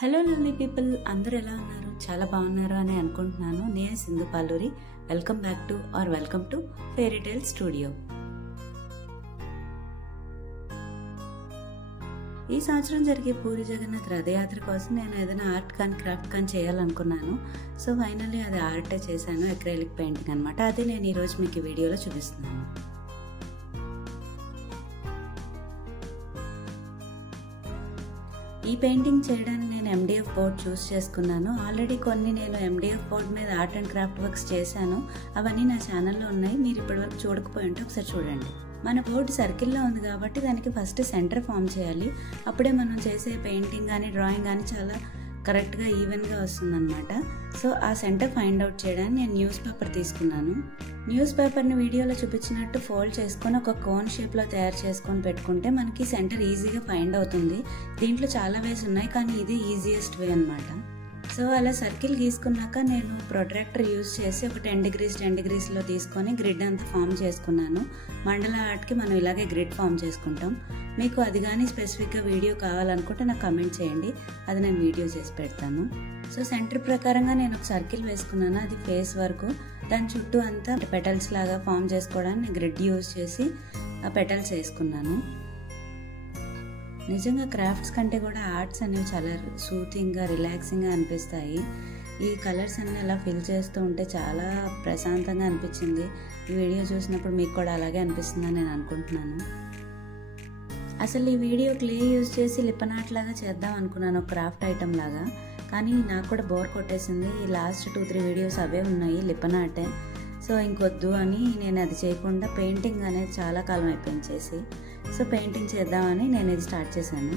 Hello lovely people, అందరూ ఎలా ఉన్నారు? చాలా బాగున్నారు అని అనుకుంటున్నాను. నేను Sindhu Paluri. Welcome to fairy tale studio. ఈ సంవత్సరం జరిగే పూరి జగన్నాథ్ రథయాత్ర కోసం నేను ఏదైనా ఆర్ట్ కానీ క్రాఫ్ట్ కానీ చేయాలనుకున్నాను. సో ఫైనల్లీ అది ఆర్టే చేశాను, అక్రైలిక్ పెయింటింగ్ అనమాట. అది నేను ఈరోజు మీకు ఈ వీడియోలో చూపిస్తున్నాను. ఈ పెయింటింగ్ చేయడానికి నేను MDF బోర్డ్ చూస్ చేసుకున్నాను. ఆల్రెడీ కొన్ని నేను MDF బోర్డ్ మీద ఆర్ట్ అండ్ క్రాఫ్ట్ వర్క్స్ చేశాను. అవన్నీ నా ఛానల్లో ఉన్నాయి. మీరు ఇప్పటివరకు చూడకపోయి ఉంటే ఒకసారి చూడండి. మన బోర్డు సర్కిల్లో ఉంది కాబట్టి దానికి ఫస్ట్ సెంటర్ ఫామ్ చేయాలి. అప్పుడే మనం చేసే పెయింటింగ్ కానీ డ్రాయింగ్ కానీ చాలా కరెక్ట్గా ఈవెన్గా వస్తుందన్నమాట. సో ఆ సెంటర్ ఫైండ్ అవుట్ చేయడానికి నేను న్యూస్ పేపర్ తీసుకున్నాను. న్యూస్ పేపర్ని వీడియోలో చూపించినట్టు ఫోల్డ్ చేసుకొని ఒక కోన్ షేప్లో తయారు చేసుకొని పెట్టుకుంటే మనకి సెంటర్ ఈజీగా ఫైండ్ అవుతుంది. దీంట్లో చాలా వేస్ ఉన్నాయి, కానీ ఇది ఈజియెస్ట్ వే అనమాట. సో అలా సర్కిల్ గీసుకున్నాక నేను ప్రొట్రాక్టర్ యూజ్ చేసి ఒక 10 degreesలో తీసుకొని గ్రిడ్ అంతా ఫామ్ చేసుకున్నాను. మండల ఆర్ట్కి మనం ఇలాగే గ్రిడ్ ఫామ్ చేసుకుంటాం. మీకు అది కానీ స్పెసిఫిక్గా వీడియో కావాలనుకుంటే నాకు కమెంట్ చేయండి, అది నేను వీడియో చేసి పెడతాను. సో సెంటర్ ప్రకారంగా నేను ఒక సర్కిల్ వేసుకున్నాను, అది ఫేస్ వరకు. దాని చుట్టూ అంతా పెటల్స్ లాగా ఫామ్ చేసుకోవడానికి నేను గ్రిడ్ యూజ్ చేసి ఆ పెటల్స్ వేసుకున్నాను. నిజంగా క్రాఫ్ట్స్ కంటే కూడా ఆర్ట్స్ అనేవి చాలా సూతింగ్గా రిలాక్సింగ్గా అనిపిస్తాయి. ఈ కలర్స్ అన్నీ అలా ఫిల్ చేస్తూ ఉంటే చాలా ప్రశాంతంగా అనిపించింది. ఈ వీడియో చూసినప్పుడు మీకు కూడా అలాగే అనిపిస్తుందని నేను అనుకుంటున్నాను. అసలు ఈ వీడియో క్లే యూజ్ చేసి లిప్పన్ ఆర్ట్ లాగా చేద్దాం అనుకున్నాను, ఒక క్రాఫ్ట్ ఐటమ్ లాగా. కానీ నాకు కూడా బోర్ కొట్టేసింది. ఈ లాస్ట్ 2-3 వీడియోస్ అవే ఉన్నాయి లిప్పన్ ఆర్టే. సో ఇంకొద్దు అని నేను అది చేయకుండా పెయింటింగ్ అనేది చాలా కాలం అయిపోయింది చేసి. సో పెయింటింగ్ చేద్దామని నేను ఇది స్టార్ట్ చేశాను.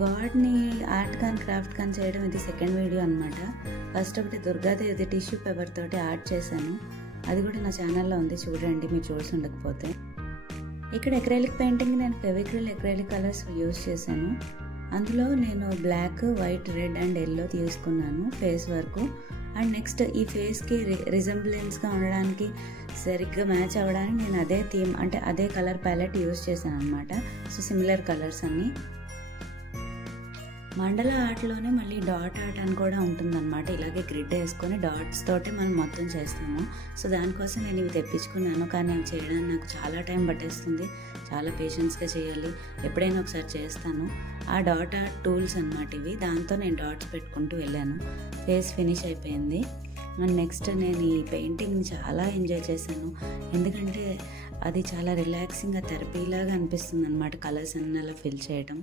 గాడ్ని ఆర్ట్ కానీ క్రాఫ్ట్ కానీ చేయడం ఇది సెకండ్ వీడియో అనమాట. ఫస్ట్ ఒకటి దుర్గాదేవి టిష్యూ పేపర్ తోటి ఆర్ట్ చేశాను, అది కూడా నా ఛానల్లో ఉంది, చూడండి మీరు చూసి ఉండకపోతే. ఇక్కడ అక్రైలిక్ పెయింటింగ్ నేను ఫెవిక్రిల్ అక్రైలిక్ కలర్స్ యూజ్ చేశాను. అందులో నేను black, white, red and yellow తీసుకున్నాను ఫేస్ వరకు. అండ్ నెక్స్ట్ ఈ ఫేస్కి రిజెంబ్లెన్స్గా ఉండడానికి, సరిగ్గా మ్యాచ్ అవ్వడానికి నేను అదే థీమ్ అంటే అదే కలర్ ప్యాలెట్ యూజ్ చేశాను అనమాట. సో సిమిలర్ కలర్స్ అన్నీ. మండల ఆర్ట్లోనే మళ్ళీ డాట్ ఆర్ట్ అని కూడా ఉంటుందన్నమాట. ఇలాగే గ్రిడ్ వేసుకొని డాట్స్ తోటి మనం మొత్తం చేస్తాము. సో దానికోసం నేను ఇవి తెప్పించుకున్నాను, కానీ అవి చేయడానికి నాకు చాలా టైం పట్టేస్తుంది. చాలా పేషెన్స్గా చేయాలి. ఎప్పుడైనా ఒకసారి చేస్తాను. ఆ డాట్ ఆర్ట్ టూల్స్ అనమాట ఇవి. దాంతో నేను డాట్స్ పెట్టుకుంటూ వెళ్ళాను. ఫేస్ ఫినిష్ అయిపోయింది. అండ్ నెక్స్ట్ నేను ఈ పెయింటింగ్ని చాలా ఎంజాయ్ చేశాను, ఎందుకంటే అది చాలా రిలాక్సింగ్గా థెరపీలాగా అనిపిస్తుంది అనమాట. కలర్స్ అన్నీ అలా ఫిల్ చేయడం.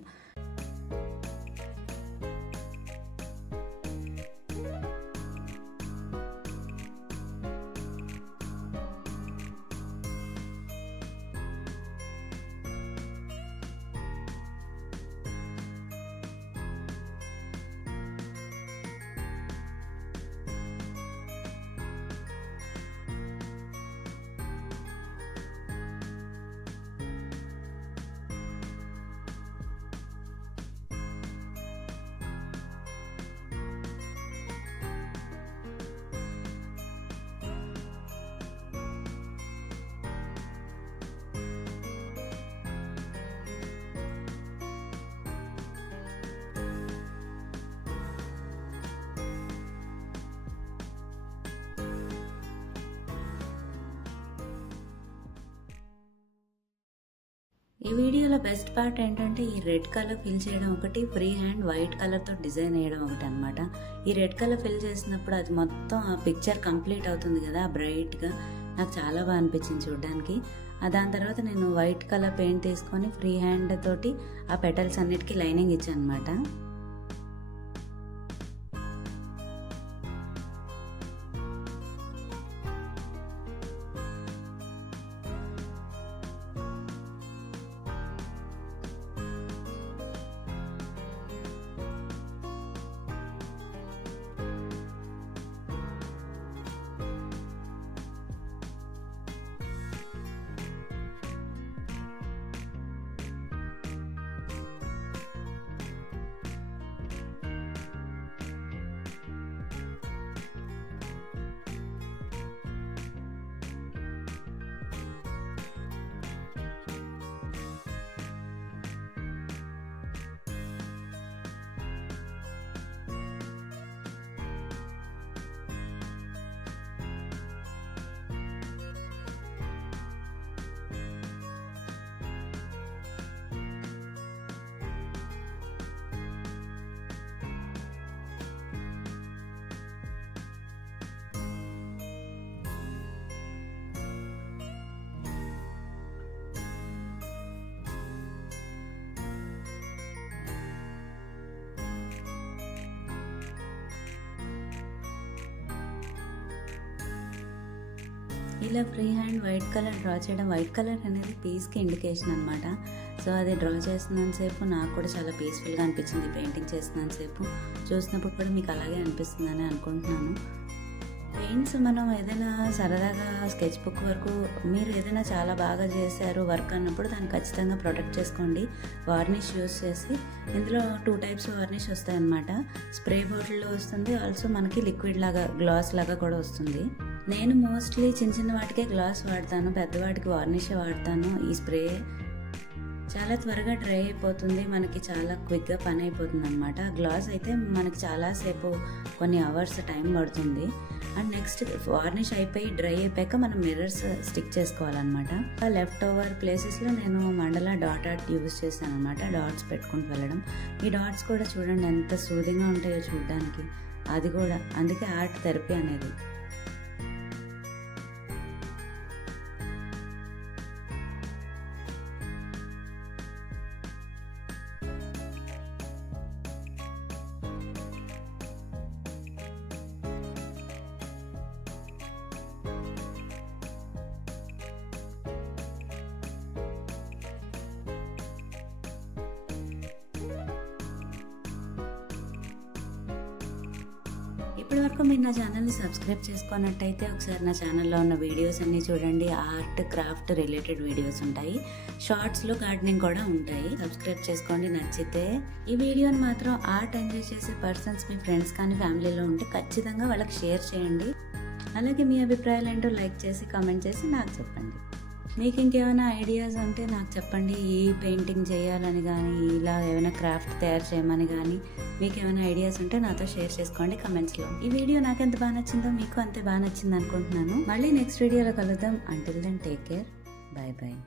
ఈ వీడియోలో బెస్ట్ పార్ట్ ఏంటంటే ఈ రెడ్ కలర్ ఫిల్ చేయడం ఒకటి, ఫ్రీ హ్యాండ్ వైట్ కలర్తో డిజైన్ వేయడం ఒకటి అనమాట. ఈ రెడ్ కలర్ ఫిల్ చేసినప్పుడు అది మొత్తం ఆ పిక్చర్ కంప్లీట్ అవుతుంది కదా బ్రైట్గా. నాకు చాలా బాగా అనిపించింది చూడడానికి. దాని తర్వాత నేను వైట్ కలర్ పెయింట్ తీసుకొని ఫ్రీ హ్యాండ్ తోటి ఆ పెటల్స్ అన్నిటికీ లైనింగ్ ఇచ్చాను అనమాట. ఇలా free hand white colour draw చేయడం, వైట్ కలర్ అనేది పీస్కి ఇండికేషన్ అనమాట. సో అది డ్రా చేస్తున్నంతసేపు నాకు కూడా చాలా పీస్ఫుల్గా అనిపించింది. పెయింటింగ్ చేస్తున్నంతసేపు చూసినప్పుడు కూడా మీకు అలాగే అనిపిస్తుందని అనుకుంటున్నాను. పెయింట్స్ మనం ఏదైనా సరదాగా స్కెచ్ బుక్ వరకు మీరు ఏదైనా చాలా బాగా చేశారు వర్క్ అన్నప్పుడు దాన్ని ఖచ్చితంగా ప్రొటెక్ట్ చేసుకోండి. వార్నిష్ యూస్ చేసి, ఇందులో 2 టైప్స్ వార్నిష్ వస్తాయన్నమాట. స్ప్రే బాటిల్లో వస్తుంది, ఆల్సో మనకి లిక్విడ్ లాగా గ్లాస్ లాగా కూడా వస్తుంది. నేను మోస్ట్లీ చిన్న చిన్న వాటికే గ్లాస్ వాడతాను, పెద్దవాటికి వార్నిషే వాడతాను. ఈ స్ప్రే చాలా త్వరగా డ్రై అయిపోతుంది, మనకి చాలా క్విక్గా పని అయిపోతుంది అనమాట. గ్లాస్ అయితే మనకి చాలాసేపు కొన్ని అవర్స్ టైం పడుతుంది. అండ్ నెక్స్ట్ వార్నిష్ అయిపోయి డ్రై అయిపోయాక మనం మిర్రర్స్ స్టిక్ చేసుకోవాలన్నమాట. లెఫ్ట్ ఓవర్ ప్లేసెస్లో నేను మండలా డాట్ ఆర్ట్ యూజ్ చేశాను అనమాట. డాట్స్ పెట్టుకుంటూ వెళ్ళడం. ఈ డాట్స్ కూడా చూడండి ఎంత సూదింగ్గా ఉంటాయో చూడడానికి. అది కూడా అందుకే ఆర్ట్ థెరపీ అనేది. ఇప్పటి వరకు మీరు నా ఛానల్ని సబ్స్క్రైబ్ చేసుకున్నట్టయితే ఒకసారి నా ఛానల్లో ఉన్న వీడియోస్ అన్నీ చూడండి. ఆర్ట్ క్రాఫ్ట్ రిలేటెడ్ వీడియోస్ ఉంటాయి, షార్ట్స్లో గార్డెనింగ్ కూడా ఉంటాయి. సబ్స్క్రైబ్ చేసుకోండి నచ్చితే. ఈ వీడియోని మాత్రం ఆర్ట్ ఎంజాయ్ చేసే పర్సన్స్ మీ ఫ్రెండ్స్ కానీ ఫ్యామిలీలో ఉంటే ఖచ్చితంగా వాళ్ళకి షేర్ చేయండి. అలాగే మీ అభిప్రాయాలు ఏంటో లైక్ చేసి కామెంట్ చేసి నాకు చెప్పండి. మీకు ఇంకేమైనా ఐడియాస్ ఉంటే నాకు చెప్పండి. ఈ పెయింటింగ్ చేయాలని కానీ, ఇలా ఏమైనా క్రాఫ్ట్ తయారు చేయమని కానీ మీకు ఏమైనా ఐడియాస్ ఉంటే నాతో షేర్ చేసుకోండి కమెంట్స్లో. ఈ వీడియో నాకు ఎంత బాగా నచ్చిందో మీకు అంతే బాగా నచ్చింది అనుకుంటున్నాను. మళ్ళీ నెక్స్ట్ వీడియోలో కలుద్దాం. Until then take care. Bye bye.